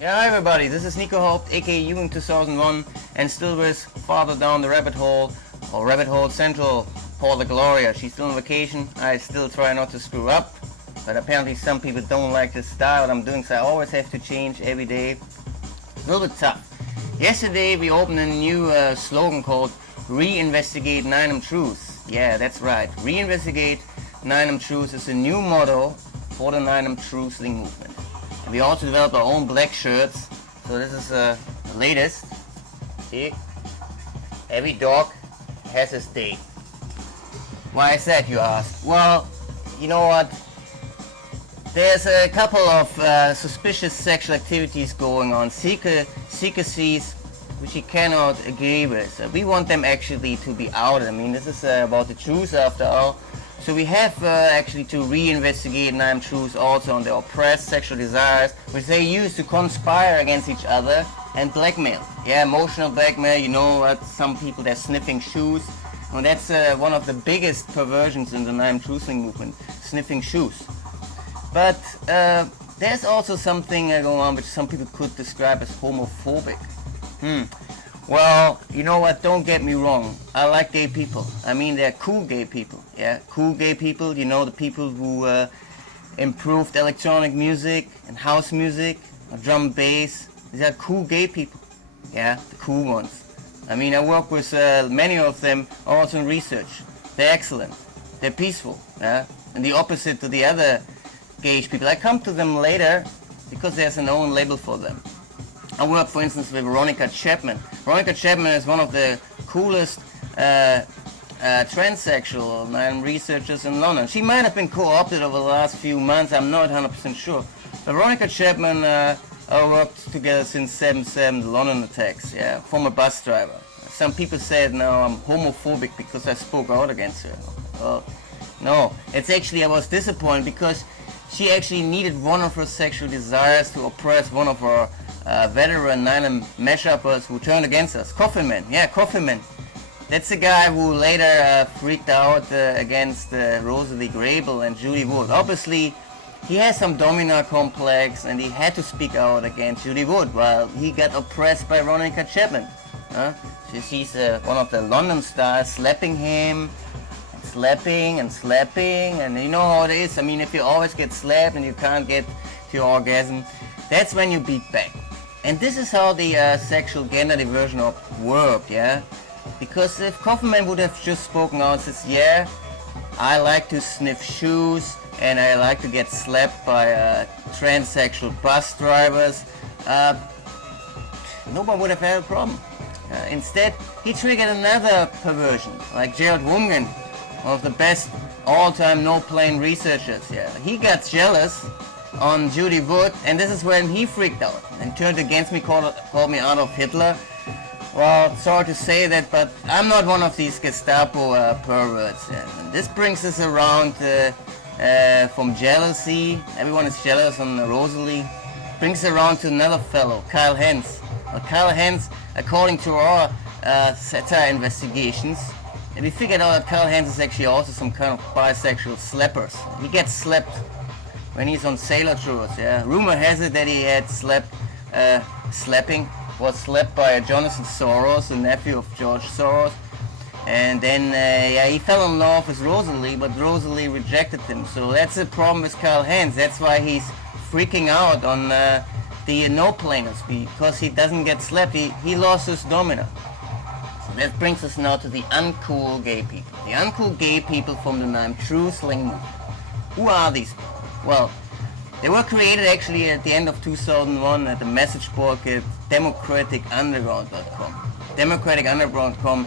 Yeah, hi everybody, this is Nico Haupt, aka Ewing 2001, and still with farther down the rabbit hole, or rabbit hole central, paulagloria. She's still on vacation. I still try not to screw up, but apparently some people don't like this style what I'm doing, so I always have to change every day. It's a little bit tough. Yesterday we opened a new slogan called Reinvestigate 9 Truths. Yeah, that's right. Reinvestigate 9 Truths is a new motto for the 9 Truthling movement. And we also developed our own black shirts. So this is the latest. See? Every dog has his day. Why is that, you ask? Well, you know what? There's a couple of suspicious sexual activities going on, secrecies which we cannot agree with. We want them actually to be out. I mean, this is about the truth after all. So we have actually to reinvestigate 9 truths also on the oppressed sexual desires, which they use to conspire against each other and blackmail. Yeah, emotional blackmail. You know, some people, they're sniffing shoes. And that's one of the biggest perversions in the 9 Truthling movement, sniffing shoes. But there's also something going on which some people could describe as homophobic. Well, you know what, don't get me wrong, I like gay people. I mean, they're cool gay people, yeah? Cool gay people, you know, the people who improved electronic music and house music, or drum bass. These are cool gay people, yeah, the cool ones. I mean, I work with many of them also in research. They're excellent, they're peaceful, yeah? And the opposite to the other gay people. I come to them later because there's an own label for them. I work, for instance, with Veronica Chapman. Veronica Chapman is one of the coolest transsexual researchers in London. She might have been co-opted over the last few months, I'm not 100% sure. But Veronica Chapman, I worked together since 7/7, the London attacks, yeah, former bus driver. Some people said now I'm homophobic because I spoke out against her. Well, no, it's actually I was disappointed because she actually needed one of her sexual desires to oppress one of her veteran 9 mash-uppers who turned against us. Coffin Man, yeah, Coffin Man. That's the guy who later freaked out against Rosalie Grable and Judy Wood. Obviously, he has some domino complex and he had to speak out against Judy Wood while he got oppressed by Veronica Chapman. She's one of the London stars, slapping him, slapping, and you know how it is. I mean, if you always get slapped and you can't get to your orgasm, that's when you beat back. And this is how the sexual gender diversion worked, yeah? Because if Coffin Man would have just spoken out and says, yeah, I like to sniff shoes and I like to get slapped by transsexual bus drivers, nobody would have had a problem. Instead, he triggered another perversion, like Gerald Wungen, one of the best all-time no-plane researchers. Yeah, he got jealous on Judy Wood, and this is when he freaked out and turned against me, called me Adolf Hitler. Well, sorry to say that, but I'm not one of these Gestapo perverts. Yeah. And this brings us around from jealousy. Everyone is jealous on Rosalie. Brings us around to another fellow, Kyle Hens. Well, Kyle Hens, according to our satire investigations, and we figured out that Kyle Hens is actually also some kind of bisexual slappers. He gets slapped when he's on sailor tours, yeah. Rumor has it that he had was slapped by Jonathan Soros, the nephew of George Soros. And then, yeah, he fell in love with Rosalie, but Rosalie rejected him. So that's the problem with Kyle Hens. That's why he's freaking out on the no-planers, because he doesn't get slapped. He lost his domino. That brings us now to the uncool gay people. The uncool gay people from the 9 Truthling movement. Who are these people? Well, they were created actually at the end of 2001 at the message board at democraticunderground.com. Democraticunderground.com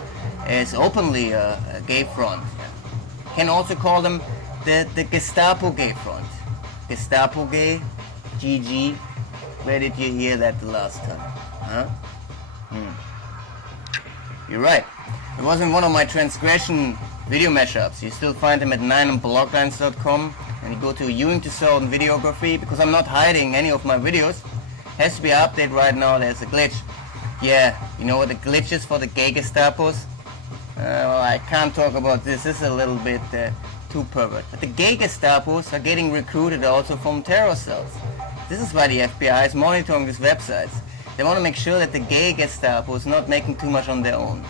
is openly a gay front. You can also call them the Gestapo gay front. Gestapo gay, GG. Where did you hear that the last time? Huh? You're right. It wasn't one of my transgression video mashups. You still find them at 9onbloglines.com, and you go to Ewing 2000 videography, because I'm not hiding any of my videos. Has to be an update right now. There's a glitch. Yeah, you know what the glitch is for the gay Gestapos? Well, I can't talk about this. This is a little bit too pervert. But the gay Gestapos are getting recruited also from terror cells. This is why the FBI is monitoring these websites. They want to make sure that the gay Gestapo is not making too much on their own.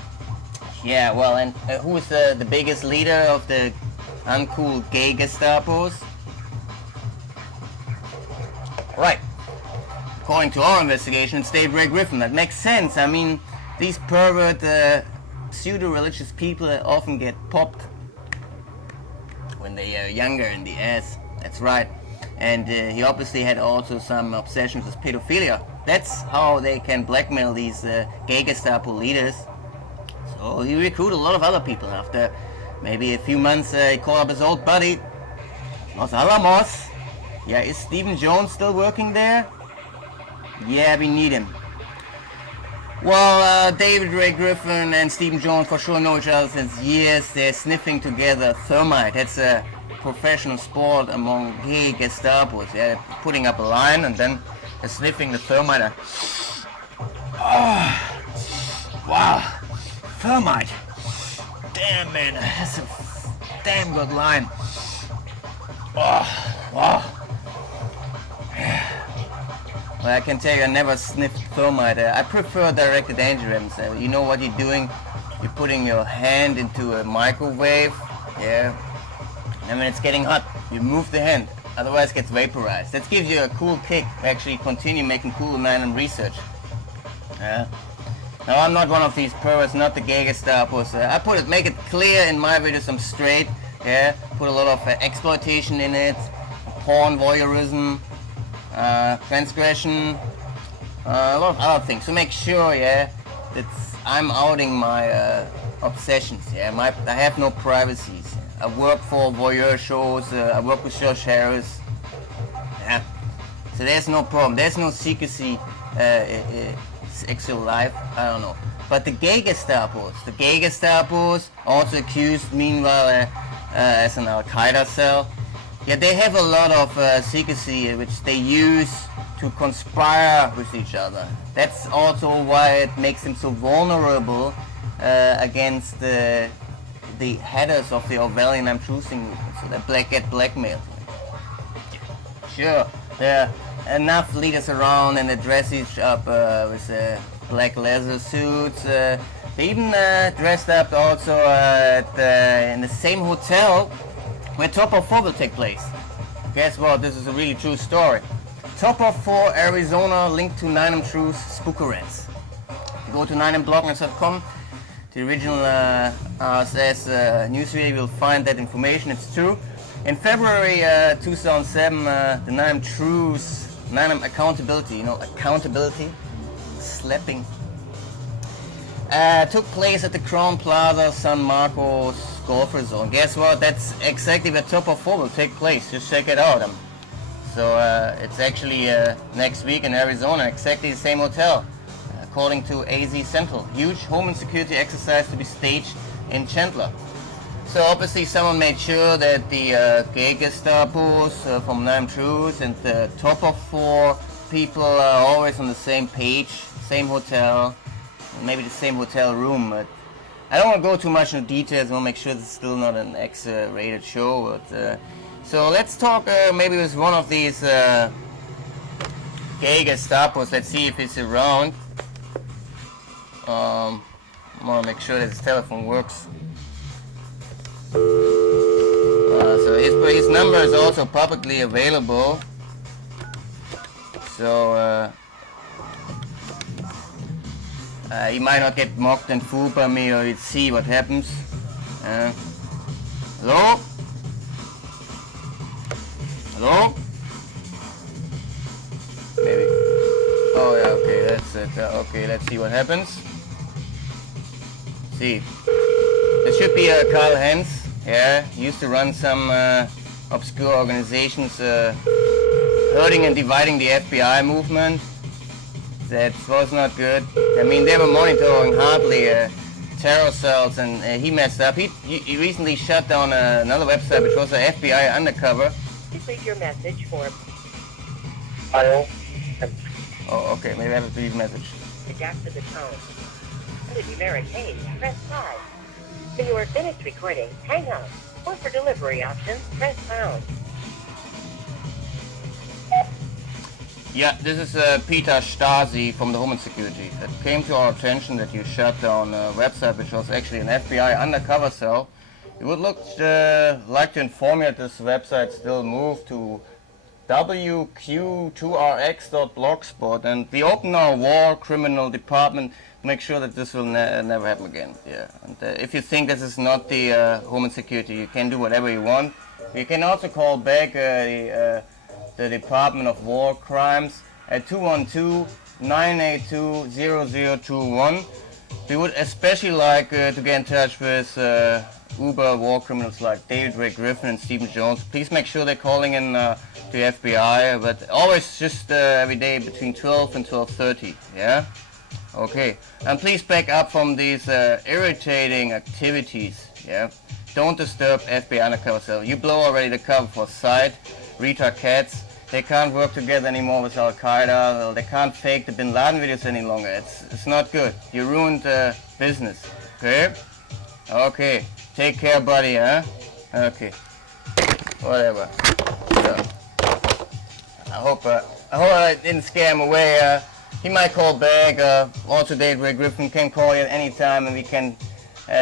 Yeah, well, and who is the biggest leader of the uncool gay Gestapos? Right. According to our investigation, it's David Ray Griffin. That makes sense. I mean, these pervert, pseudo-religious people often get popped when they are younger in the ass. That's right. And he obviously had also some obsessions with pedophilia. That's how they can blackmail these gay Gestapo leaders. So he recruited a lot of other people. After maybe a few months, he called up his old buddy, Los Alamos. Yeah, is Stephen Jones still working there? Yeah, we need him. Well, David Ray Griffin and Stephen Jones for sure know each other since years. They're sniffing together thermite. That's a professional sport among gay Gestapos. They're putting up a line and then they're sniffing the thermite. Oh, wow, thermite. Damn, man, that's a damn good line. Oh, wow. Well, I can tell you I never sniffed thermite. I prefer directed angiorems. You know what you're doing? You're putting your hand into a microwave, yeah, and when it's getting hot, you move the hand, otherwise it gets vaporized. That gives you a cool kick to actually continue making cool random research. Yeah. Now, I'm not one of these perverts, not the gay Gestapos. I make it clear in my videos I'm straight, yeah, put a lot of exploitation in it, porn, voyeurism, transgression, a lot of other things. So make sure, yeah, that I'm outing my obsessions. Yeah, I have no privacies. I work for voyeur shows. I work with Josh Harris. Yeah, so there's no problem. There's no secrecy. Sexual life. I don't know. But the gay Gestapos, also accused, meanwhile, as an Al-Qaeda cell. Yeah, they have a lot of secrecy which they use to conspire with each other. That's also why it makes them so vulnerable against the headers of the Orwellian I'm choosing movement. So they get blackmailed. Sure, there are enough leaders around and they dress each up with black leather suits. They even dressed up also in the same hotel where TOPOFF4 will take place. Guess what? This is a really true story. TOPOFF4 Arizona linked to 9M Truth's Spookerence. Go to 9mbloggers.com. The original RSS newsreader, you will find that information. It's true. In February 2007, the 9M Truth's 9M accountability, you know, accountability, slapping, took place at the Crown Plaza San Marcos Golf Resort. Guess what? That's exactly where TOPOFF4 will take place. Just check it out. So it's actually next week in Arizona, exactly the same hotel, according to AZ Central. Huge Homeland Security exercise to be staged in Chandler. So obviously someone made sure that the gay Gestapos from 9M Truth and the TOPOFF4 people are always on the same page, same hotel, maybe the same hotel room. But I don't want to go too much into details. I want to make sure this is still not an X-rated show. But, so let's talk maybe with one of these gay Gestapos. Let's see if he's around. I want to make sure that his telephone works. So his number is also publicly available. So he might not get mocked and fooled by me, or you'd see what happens. Hello? Hello? Maybe. Oh yeah, okay, that's it. Okay, let's see what happens. See. There should be Karl Hens. Yeah, he used to run some obscure organizations hurting and dividing the FBI movement. That was not good. I mean, they were monitoring hardly terror cells, and he messed up. He recently shut down another website, which was an FBI undercover. Please leave your message for... Hello? Oh, okay, maybe I have to leave a message. Adapt to the tone. To numeric Hayes, press 5. When you are finished recording, hang up. Or for delivery options, press pound. Yeah, this is Peter Stasi from the Homeland Security. It came to our attention that you shut down a website which was actually an FBI undercover cell. We would like to inform you that this website still moved to wq2rx.blogspot, and we open our war criminal department to make sure that this will never happen again. Yeah, and if you think this is not the Homeland Security, you can do whatever you want. You can also call back the Department of War Crimes at 212-982-0021. We would especially like to get in touch with Uber war criminals like David Ray Griffin and Stephen Jones. Please make sure they're calling in to the FBI, but always just every day between 12 and 12:30, yeah? Okay, and please back up from these irritating activities, yeah? Don't disturb FBI undercover cell. You blow already the cover for SITE, retard cats. They can't work together anymore with Al-Qaeda. They can't fake the Bin Laden videos any longer. It's not good. You ruined business, okay? Okay, take care, buddy, huh? Okay, whatever. So, I hope I didn't scare him away. He might call back. Also, David Ray Griffin can call you at any time, and we can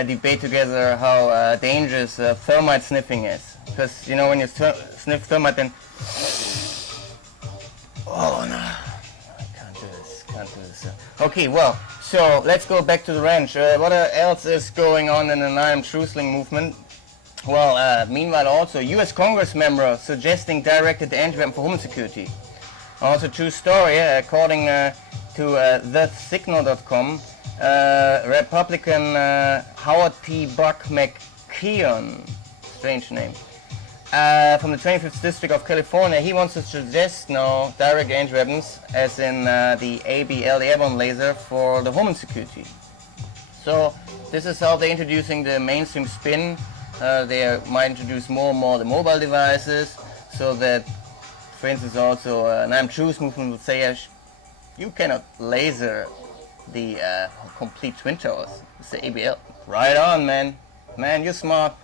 debate together how dangerous thermite sniffing is. Because, you know, when you sniff thermite, then... Oh, no. I can't do this. Okay, well, so let's go back to the ranch. What else is going on in the I Am Truthling movement? Well, meanwhile also, U.S. Congress member suggesting directed anti-weapon for Homeland Security. Also true story, according to thesignal.com, Republican Howard P. Buck McKeon, strange name, from the 25th District of California, he wants to suggest now direct range weapons, as in the ABL airborne laser for the Homeland Security. So this is how they're introducing the mainstream spin. They might introduce more and more the mobile devices, so that, for instance, also an I'm Truth movement would say, you cannot laser the complete twin towers. It's the ABL. Right on, man. Man, you're smart.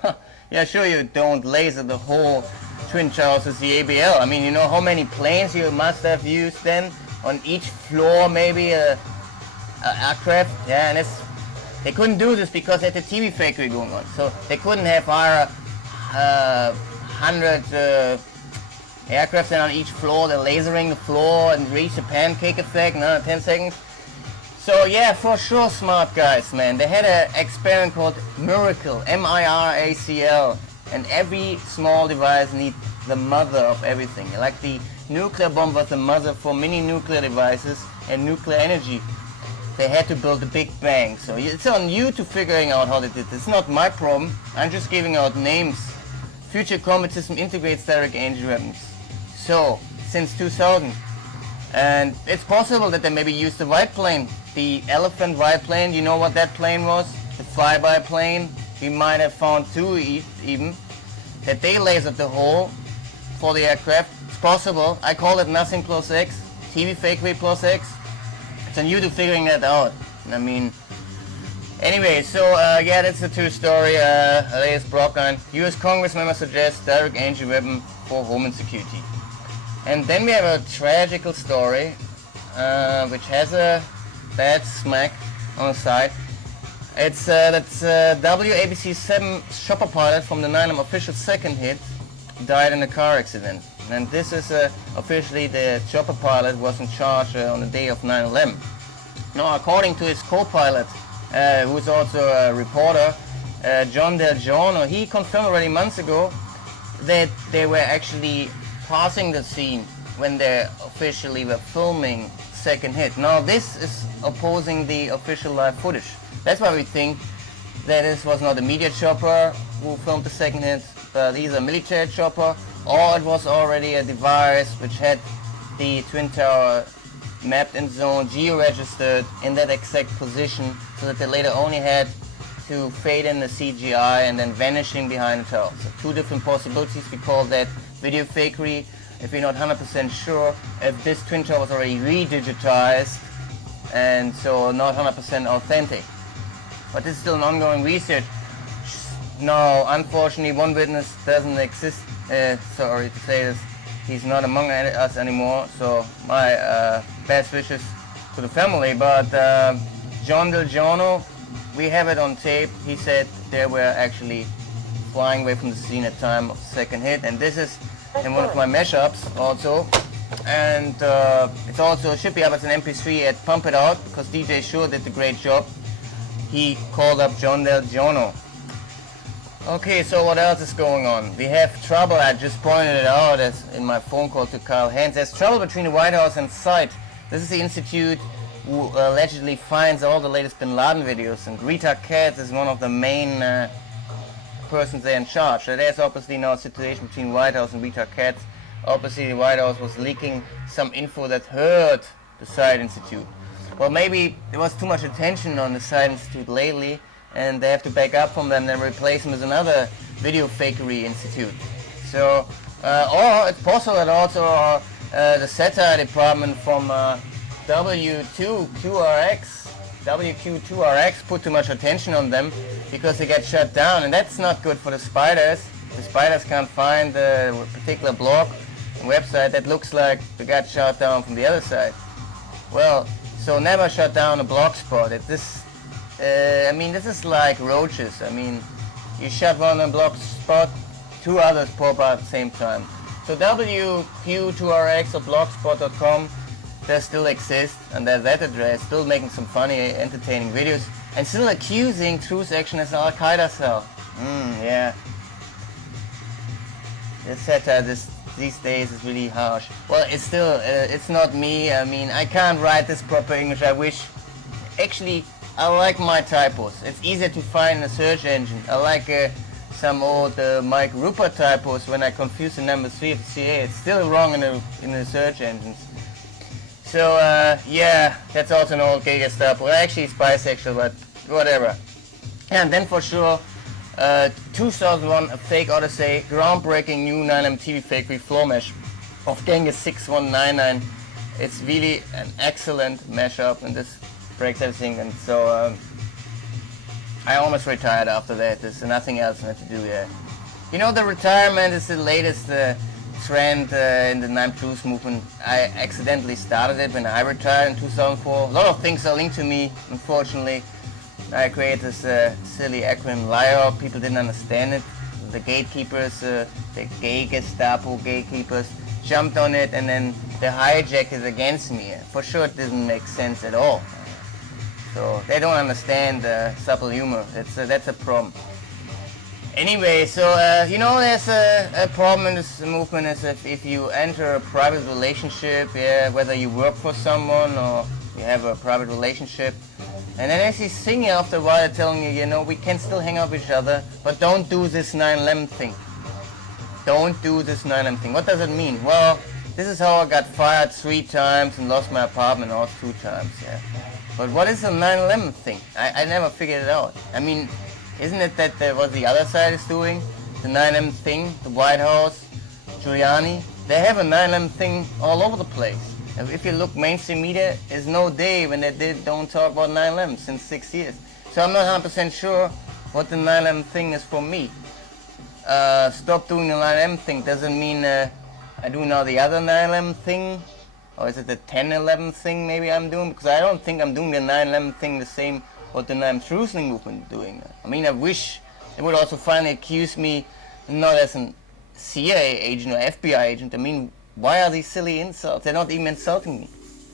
Yeah, sure you don't laser the whole twin towers with the ABL. I mean, you know how many planes you must have used then on each floor, maybe a aircraft. Yeah, and they couldn't do this because they had the TV fakery going on. So they couldn't have 100 aircraft on each floor. They're lasering the floor and reach the pancake effect in another 10 seconds. So yeah, for sure, smart guys, man. They had an experiment called Miracle, M-I-R-A-C-L, and every small device needs the mother of everything. Like the nuclear bomb was the mother for many nuclear devices and nuclear energy. They had to build the Big Bang. So it's on you to figuring out how they did this. It's not my problem. I'm just giving out names. Future Combat System integrates direct energy weapons. So, since 2000. And it's possible that they maybe used the white plane. The elephant white plane, you know what that plane was? The flyby plane. We might have found two even. That they lasered the hole for the aircraft. It's possible. I call it nothing plus X. TV fakery plus X. It's on you to figuring that out. I mean, anyway, so yeah, that's a true story. Latest broadline. U.S. Congress member suggests direct energy weapon for Homeland Security. And then we have a tragical story, which has a bad smack on the side. It's that's WABC-7 chopper pilot from the 9/11 official second hit died in a car accident. And this is officially the chopper pilot was in charge on the day of 9/11. Now, according to his co-pilot, who is also a reporter, John Del Giorno, he confirmed already months ago that they were actually passing the scene when they officially were filming second hit. Now, this is opposing the official live footage. That's why we think that this was not a media chopper who filmed the second hit, but either a military chopper, or it was already a device which had the Twin Tower mapped and zoned, geo-registered in that exact position, so that they later only had to fade in the CGI and then vanishing behind the tower. So two different possibilities. We call that video fakery. If you're not 100% sure if this Twin Tower was already re-digitized and so not 100% authentic. But this is still an ongoing research. No, unfortunately, one witness doesn't exist. Sorry to say this. he's not among us anymore, so my best wishes to the family. But John Del Giorno, we have it on tape. He said they were actually flying away from the scene at time of the second hit, and this is in one of my mashups also. And it's also should be up as an MP3 at Pump It Out, because DJ Shure did a great job. He called up John Del Giorno. Okay, so what else is going on? We have trouble. I just pointed it out as in my phone call to Carl Hans. There's trouble between the White House and SITE. This is the institute who allegedly finds all the latest Bin Laden videos, and Rita Katz is one of the main persons there in charge. So there's obviously now a situation between White House and Rita Katz. Obviously the White House was leaking some info that hurt the SITE Institute. Well, maybe there was too much attention on the SITE Institute lately, and they have to back up from them and replace them with another video fakery institute. So, or it's possible that also the satire department from WQ2RX put too much attention on them because they get shut down, and that's not good for the spiders. The spiders can't find a particular blog and website that looks like they got shut down from the other side. Well, so never shut down a blog spot. I mean, this is like roaches. I mean, you shut one on a blog spot, two others pop out at the same time. So WQ2RX or blogspot.com, they still exist, and there's that address, still making some funny, entertaining videos, and still accusing truthaction as an Al-Qaeda cell. Yeah. The satire these days is really harsh. Well, it's still, it's not me. I mean, I can't write this proper English. I wish. Actually, I like my typos. It's easier to find in a search engine. I like some old Mike Rupert typos when I confuse the number 3 of the CA. It's still wrong in the search engines. So, yeah, that's also an old gay Gestapo. Actually, it's bisexual, but whatever. And then for sure, 2001, a fake Odyssey, groundbreaking new 9M TV fakery floor mesh of Genghis 6199. It's really an excellent mashup, and this breaks everything. And so I almost retired after that. There's nothing else left to do there. You know, the retirement is the latest trend in the 9 Truth movement. I accidentally started it when I retired in 2004. A lot of things are linked to me, unfortunately. I created this silly acronym LIAR. People didn't understand it. The gatekeepers, the gay Gestapo gatekeepers, jumped on it, and then they hijacked it against me. For sure, it didn't make sense at all. So they don't understand subtle humor. That's a problem. Anyway, so you know, there's a problem in this movement is if you enter a private relationship, yeah, whether you work for someone or you have a private relationship, and then there's this thing after a while telling you, you know, we can still hang out with each other, but don't do this 9/11 thing. Don't do this 9/11 thing. What does it mean? Well, this is how I got fired 3 times and lost my apartment all 2 times, yeah. But what is a 9/11 thing? I never figured it out. I mean, isn't it that what the other side is doing? The 9/11 thing, the White House, Giuliani, they have a 9/11 thing all over the place. If you look mainstream media, there's no day when they don't talk about 9/11 since 6 years. So I'm not 100% sure what the 9/11 thing is for me. Stop doing the 9/11 thing doesn't mean I do now the other 9/11 thing, or is it the 10/11 thing maybe I'm doing? Because I don't think I'm doing the 9/11 thing the same what the 9 Truth movement is doing. I mean, I wish they would also finally accuse me not as a CIA agent or FBI agent. I mean, why are these silly insults? They're not even insulting me.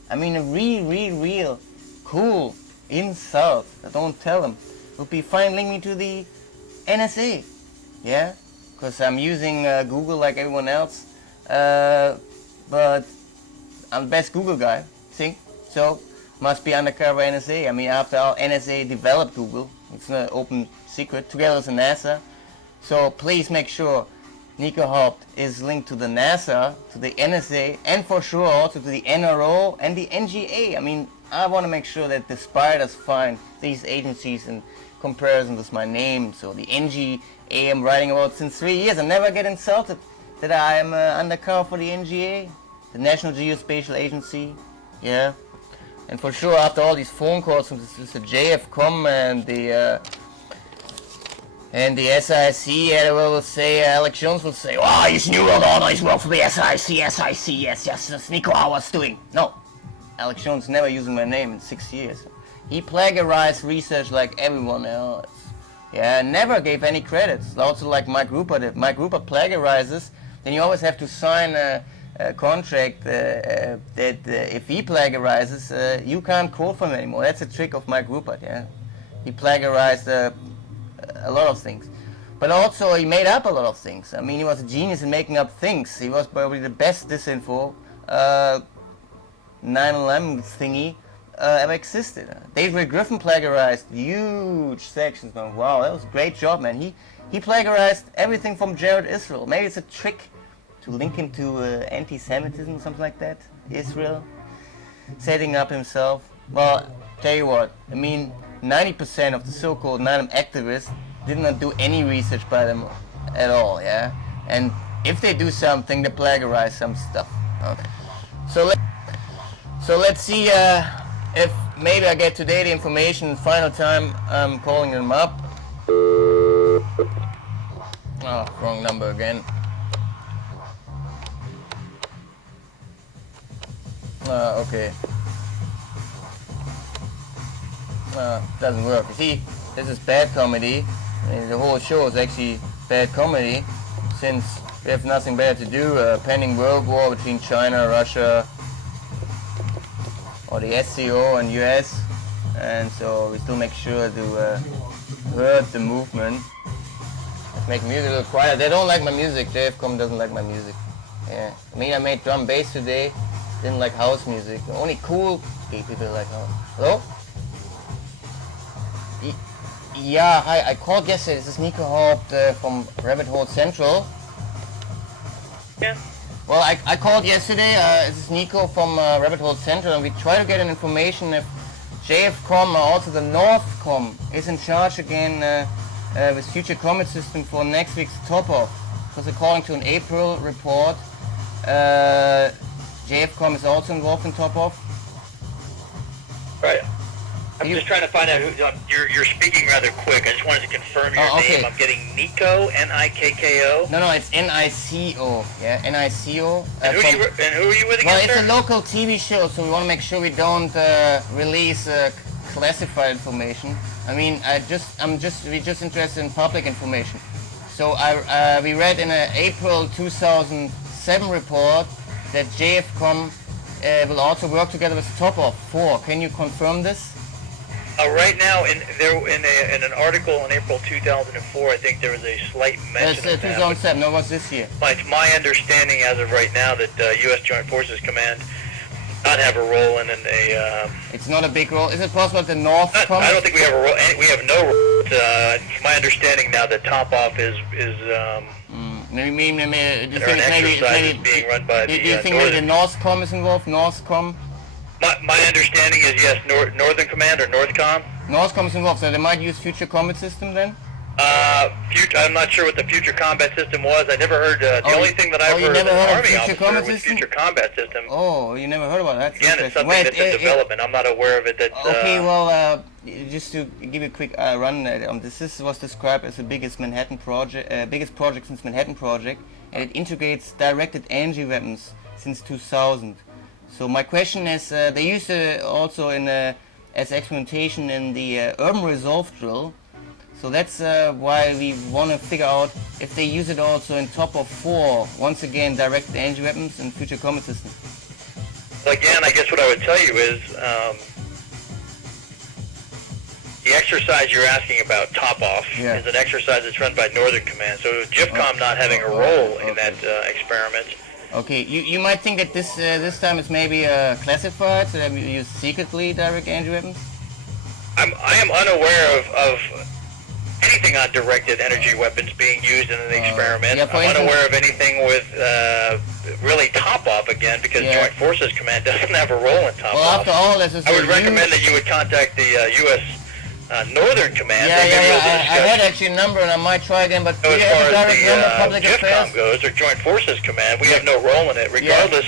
I mean, a real cool insult. Don't tell them. Would be fine link me to the NSA. Yeah? Because I'm using Google like everyone else. But I'm the best Google guy. See? So, must be undercover NSA. I mean, after all, NSA developed Google. It's an open secret, together with the NASA. So please make sure Nico Haupt is linked to the NASA, to the NSA, and for sure also to the NRO and the NGA. I mean, I want to make sure that the spiders find these agencies in comparison with my name. So the NGA I'm writing about since 3 years. I never get insulted that I am undercover for the NGA, the National Geospatial Agency. Yeah. And for sure, after all these phone calls from the JFCOM and the And the SIC will say, Alex Jones will say, oh, he's New World Order, he's work for the SIC, yes, that's Nico Howard's doing. No, Alex Jones never using my name in 6 years. He plagiarized research like everyone else. Yeah, never gave any credits. Also like Mike Rupert. If Mike Rupert plagiarizes, then you always have to sign a contract that if he plagiarizes, you can't quote from him anymore. That's a trick of Mike Rupert, yeah. He plagiarized a lot of things. But also he made up a lot of things. I mean, he was a genius in making up things. He was probably the best disinfo 9/11 thingy ever existed. David Griffin plagiarized huge sections. Man. Wow, that was a great job, man. He plagiarized everything from Jared Israel. Maybe it's a trick to link him to anti-Semitism, something like that. Israel, setting up himself. Well, tell you what, I mean, 90% of the so-called 9/11 activists did not do any research by them at all, yeah? And if they do something, they plagiarize some stuff. Okay. So let's see if maybe I get today the information. Final time I'm calling them up. Oh, wrong number again. Okay. Doesn't work. You see, this is bad comedy. The whole show is actually bad comedy, since we have nothing better to do. Pending world war between China, Russia, or the SCO and US, and so we still make sure to hurt the movement. Let's make music a little quieter. They don't like my music. JFCOM doesn't like my music. Yeah. I mean, I made drum bass today. Didn't like house music. Only cool people like house. Hello? Yeah, hi. I called yesterday. This is Nico Haupt from Rabbit Hole Central. Yeah. Well, I called yesterday. This is Nico from Rabbit Hole Central, and we try to get an information if JFCOM, also the Northcom, is in charge again with Future Combat System for next week's TOPOFF. Because according to an April report, JFCOM is also involved in TOPOFF. Right. I'm just trying to find out who. You're speaking rather quick. I just wanted to confirm your name. I'm getting Nico, Nikko. No, it's Nico. Yeah, Nico. And who are you with again, Well, it's sir? a local TV show, so we want to make sure we don't release classified information. I mean, we're just interested in public information. So we read in an April 2007 report that JFCOM will also work together with TOPOFF4. Can you confirm this? Right now, in an article in April 2004, I think there was a slight mention of that. 2007. No, it was this year. It's my understanding as of right now that U.S. Joint Forces Command does not have a role in a. It's not a big role. Is it possible that the Northcom? I don't think we have a role. We have no role. It's my understanding now that TOPOFF is. Do you think it's maybe being run by do you think maybe the Northcom is involved? Northcom? My understanding is yes, Northern Command or Northcom. Northcom is involved, so they might use Future Combat System then? I'm not sure what the Future Combat System was. I never heard. The only thing that I've heard of an Army officer was Future Combat System. Oh, you never heard about that? Again, it's something that's in development. I'm not aware of it. Okay, well, just to give you a quick run on this, was described as the biggest Manhattan project, biggest project since Manhattan Project, and it integrates directed energy weapons since 2000. So my question is, they use it also as experimentation in the Urban Resolve drill. So that's why we want to figure out if they use it also in TOPOFF4, once again directed energy weapons and Future Combat System. Well, again, I guess what I would tell you is the exercise you're asking about, TOPOFF, is an exercise that's run by Northern Command. So JFCOM not having a role in that experiment. Okay, you might think that this time it's maybe classified, so that we use secretly direct energy weapons? I am unaware of anything on directed energy weapons being used in an experiment. I'm unaware of anything with really TOPOFF again, because Joint Forces Command doesn't have a role in TOPOFF. Well, after all, this is I would recommend that you would contact the U.S. Northern Command. I had actually a number, and I might try again, but as far as the JFCOM goes, or Joint Forces Command, we have no role in it. Regardless,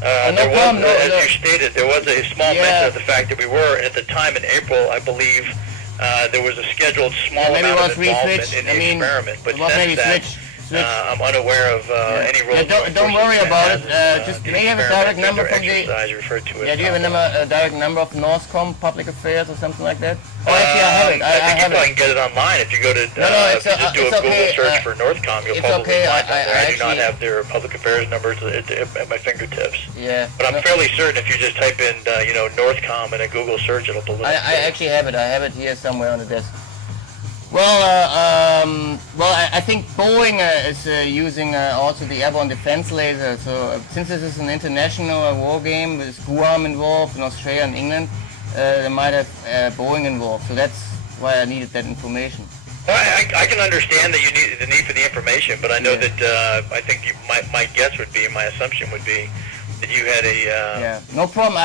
as you stated, there was a small mention of the fact that we were, at the time in April, I believe, there was a scheduled small amount of involvement in the experiment, but since that, I'm unaware of any role. Don't worry about it. Just may have a direct number from the. Referred to Do you have a direct number of Northcom Public Affairs or something like that? Oh, actually, I have it. I think you probably can get it online if you go to. If you just do a Google search for Northcom, you'll probably find it there. I do not have their public affairs numbers at my fingertips. Yeah. But I'm fairly certain if you just type in, Northcom in a Google search, it'll pull it up. I actually have it. I have it here somewhere on the desk. Well, I think Boeing is using also the airborne defense laser. So since this is an international war game with Guam involved in Australia and England, they might have Boeing involved. So that's why I needed that information. Well, I can understand that you need the need for the information, but I know that I think my guess would be, my assumption would be, that you had a no problem.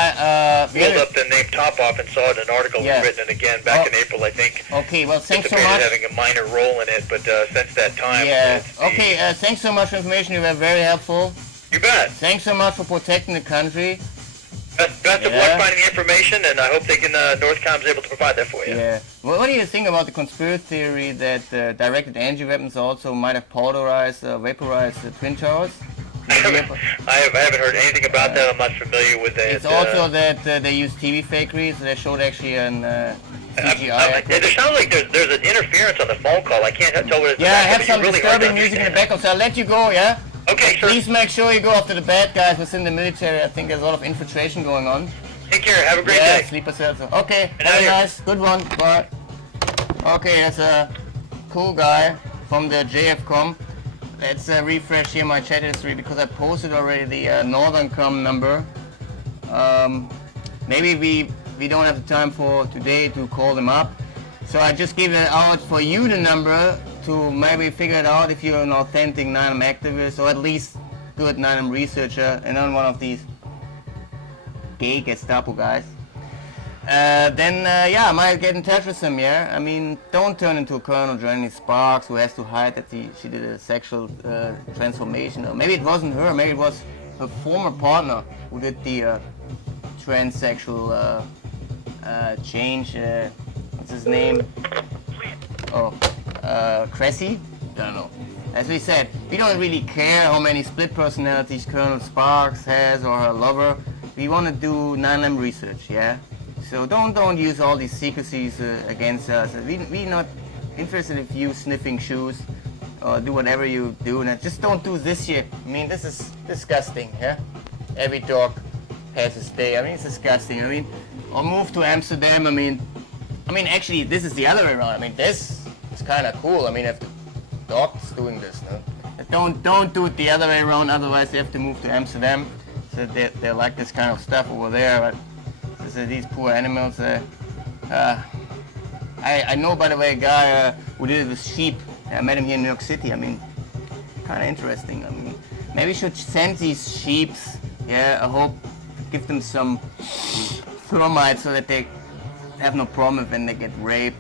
pulled up the name TOPOFF and saw it in an article written, and again back in April, I think. Okay, well, thanks so much. Having a minor role in it, but since that time. Okay, thanks so much for information. You were very helpful. You bet. Thanks so much for protecting the country. Best of luck finding the information, and I hope they can. Northcom's able to provide that for you. Yeah. Well, what do you think about the conspiracy theory that directed energy weapons also might have polarized, vaporized the Twin Towers? I haven't heard anything about that. I'm not familiar with that. It's also that they use TV fakery, so they showed actually an CGI. There sounds like there's an interference on the phone call. I can't tell what it's about. Yeah, I have some really disturbing music in the background, so I'll let you go, yeah? Okay, sure. Please make sure you go after the bad guys within the military. I think there's a lot of infiltration going on. Take care. Have a great day. Sleeper cells. Okay, have a nice, good one. Bye. Okay, that's a cool guy from the JFCom. Let's refresh here my chat history because I posted already the Northern.com number. Maybe we don't have the time for today to call them up. So I just give it out for you the number to maybe figure it out if you're an authentic 9M activist or at least good 9M researcher and not one of these gay Gestapo guys. Then I might get in touch with him, yeah? I mean, don't turn into a Colonel Jenny Sparks who has to hide that she did a sexual transformation. Or maybe it wasn't her, maybe it was her former partner who did the transsexual change. What's his name? Oh, Cressy? I don't know. As we said, we don't really care how many split personalities Colonel Sparks has or her lover. We want to do 9M research, yeah? So don't use all these secrecies against us. We're not interested if you sniffing shoes or do whatever you do. And just don't do this shit. I mean, this is disgusting, yeah? Every dog has his day. I mean, it's disgusting. I mean, or move to Amsterdam. I mean, actually, this is the other way around. I mean, this is kind of cool. I mean, if the dog's doing this, no? Don't do it the other way around. Otherwise, they have to move to Amsterdam. So they like this kind of stuff over there. But these poor animals. I know, by the way, a guy who did it with sheep. I met him here in New York City. I mean, kind of interesting. I mean, maybe we should send these sheep. Yeah, I hope give them some thermite so that they have no problem when they get raped.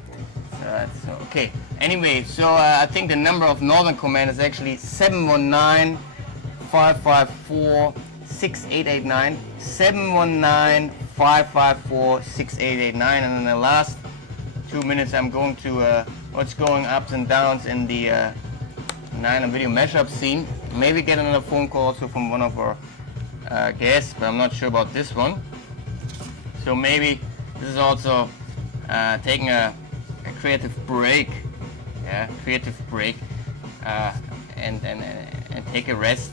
So okay. Anyway, so I think the number of Northern Command is actually 719-554-6889. 719-554-6889. And in the last 2 minutes, I'm going to what's going ups and downs in the 9M video mashup scene. Maybe get another phone call also from one of our guests, but I'm not sure about this one. So maybe this is also taking a creative break, and take a rest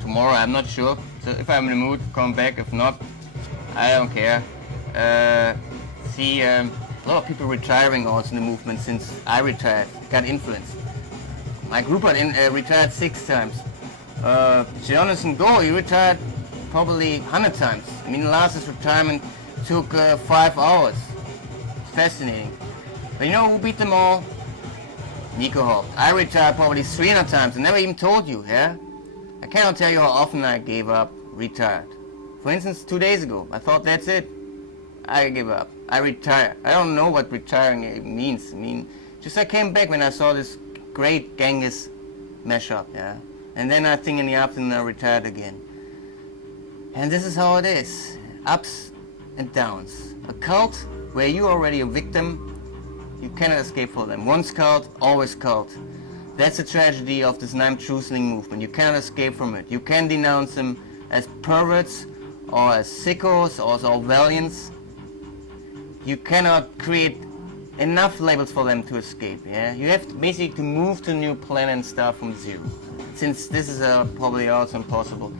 tomorrow. I'm not sure. So if I'm in the mood, come back. If not, I don't care. See, a lot of people retiring also in the movement since I retired. Got influence. My group retired 6 times. Jonathan Go, he retired probably 100 times. I mean, the last retirement took 5 hours. It's fascinating. But you know who beat them all? Nico Holt. I retired probably 300 times. I never even told you, yeah? I cannot tell you how often I gave up, retired. For instance, 2 days ago, I thought that's it. I give up. I retire. I don't know what retiring means. I mean, just I came back when I saw this great Genghis mashup, yeah? And then I think in the afternoon I retired again. And this is how it is. Ups and downs. A cult where you're already a victim You cannot escape from them. Once cult, always cult. That's the tragedy of this 9 Truthling movement. You cannot escape from it. You can denounce them as perverts or as sickos or as Orwellians. You cannot create enough labels for them to escape. Yeah, you have to basically to move to a new planet and start from zero. Since this is probably also impossible,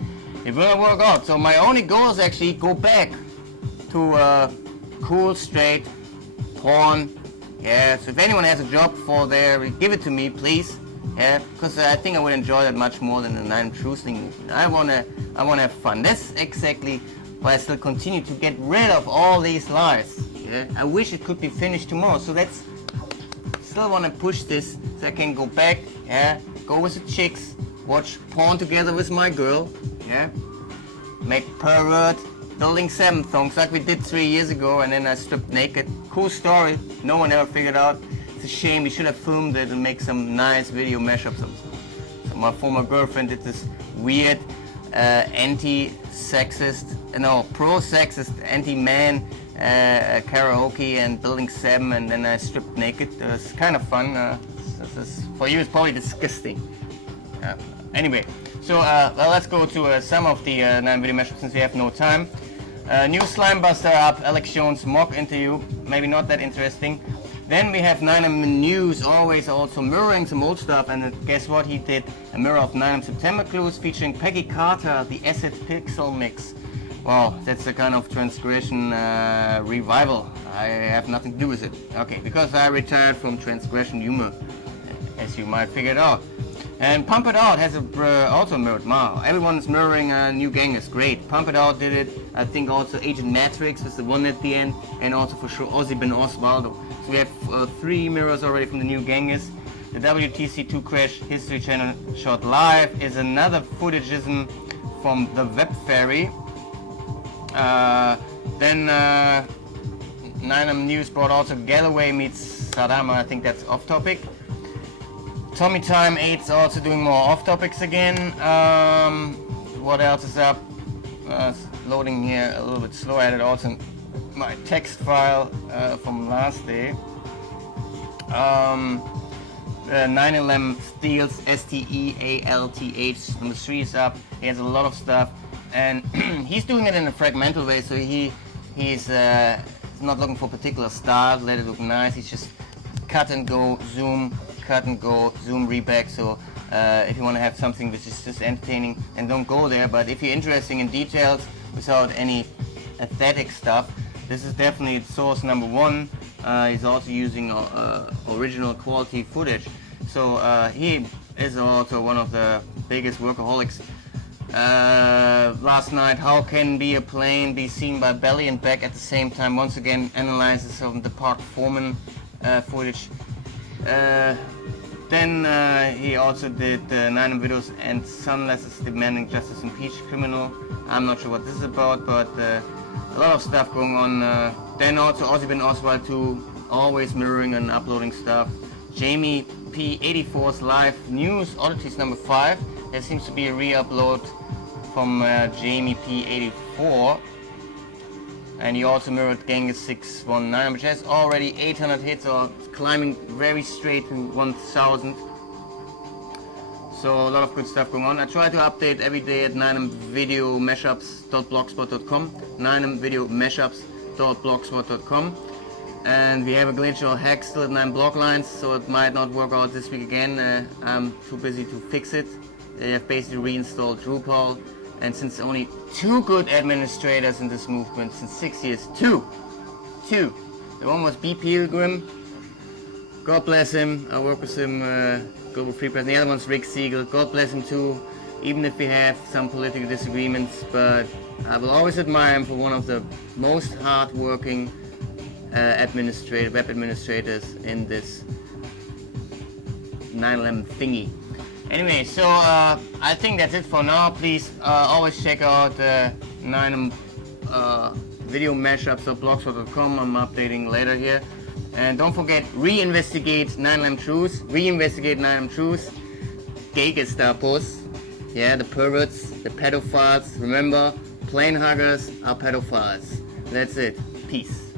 it will not work out. So my only goal is actually go back to cool, straight porn. Yeah. So if anyone has a job for there, give it to me, please. Yeah, because I think I would enjoy that much more than the 9 Truthling movement. I wanna have fun. That's exactly why I still continue to get rid of all these lies. Yeah, I wish it could be finished tomorrow. So that's still wanna push this so I can go back. Yeah, go with the chicks, watch porn together with my girl. Yeah, make pervert Building 7 songs like we did 3 years ago, and then I stripped naked. Cool story. No one ever figured out. It's a shame. We should have filmed it and make some nice video mashups. So my former girlfriend did this weird pro-sexist, anti-man karaoke and Building 7, and then I stripped naked. It was kind of fun. For you, it's probably disgusting. Anyway, so well, let's go to some of the 9 video mashups since we have no time. New Slimebuster up, Alex Jones mock interview. Maybe not that interesting. Then we have 9M News, always also mirroring some old stuff, and guess what? He did a mirror of 9M September Clues featuring Peggy Carter, the Acid Pixel mix. Wow, that's a kind of transgression revival. I have nothing to do with it. Okay, because I retired from transgression humor, as you might figure it out. And Pump It Out has also mirrored. Wow, everyone's mirroring New Gang is great. Pump It Out did it. I think also Agent Matrix was the one at the end, and also for sure Ozzy Ben Osvaldo. So we have 3 mirrors already from the New Genghis. The WTC2 Crash History Channel shot live is another footageism from the Web Fairy. Then 9M News brought also Galloway meets Saddam. I think that's off topic. Tommy Time 8's also doing more off topics again. What else is up? Loading here a little bit slow. I added also my text file from last day. 911 Steals, STEALTH, number 3 is up. He has a lot of stuff, and he's doing it in a fragmental way, so he's not looking for particular style, let it look nice. He's just cut and go, zoom, reback. So if you want to have something which is just entertaining, and don't go there, but if you're interested in details without any aesthetic stuff, this is definitely source number 1. He's also using original quality footage. So he is also one of the biggest workaholics. Last night, how can a plane be seen by belly and back at the same time? Once again, analysis of the Park Foreman footage. Then he also did 9 videos and Sunless demanding justice and peach criminal. I'm not sure what this is about, but a lot of stuff going on. Then also Ozzy Ben Oswald 2, always mirroring and uploading stuff. Jamie P84's live news oddities number 5. There seems to be a re-upload from Jamie P84. And he also mirrored Genghis 619, which has already 800 hits, or climbing very straight to 1000. So a lot of good stuff going on. I try to update every day at 9mvideomashups.blogspot.com, 9mvideomashups.blogspot.com. And we have a glitch or hack still at 9 block lines, so it might not work out this week again. I'm too busy to fix it. They have basically reinstalled Drupal. And since only 2 good administrators in this movement, since 6 years, 2. The one was B. Pilgrim, God bless him, I work with him, Global Free Press. The other one's Rick Siegel, God bless him too, even if we have some political disagreements, but I will always admire him for one of the most hard-working web administrators in this 9/11 thingy. Anyway, so I think that's it for now. Please always check out 9M video mashups.blogspot.com. I'm updating later here. And don't forget, reinvestigate 9M truths. Reinvestigate 9M truths. Gay Gestapos. Yeah, the perverts, the pedophiles. Remember, plane huggers are pedophiles. That's it. Peace.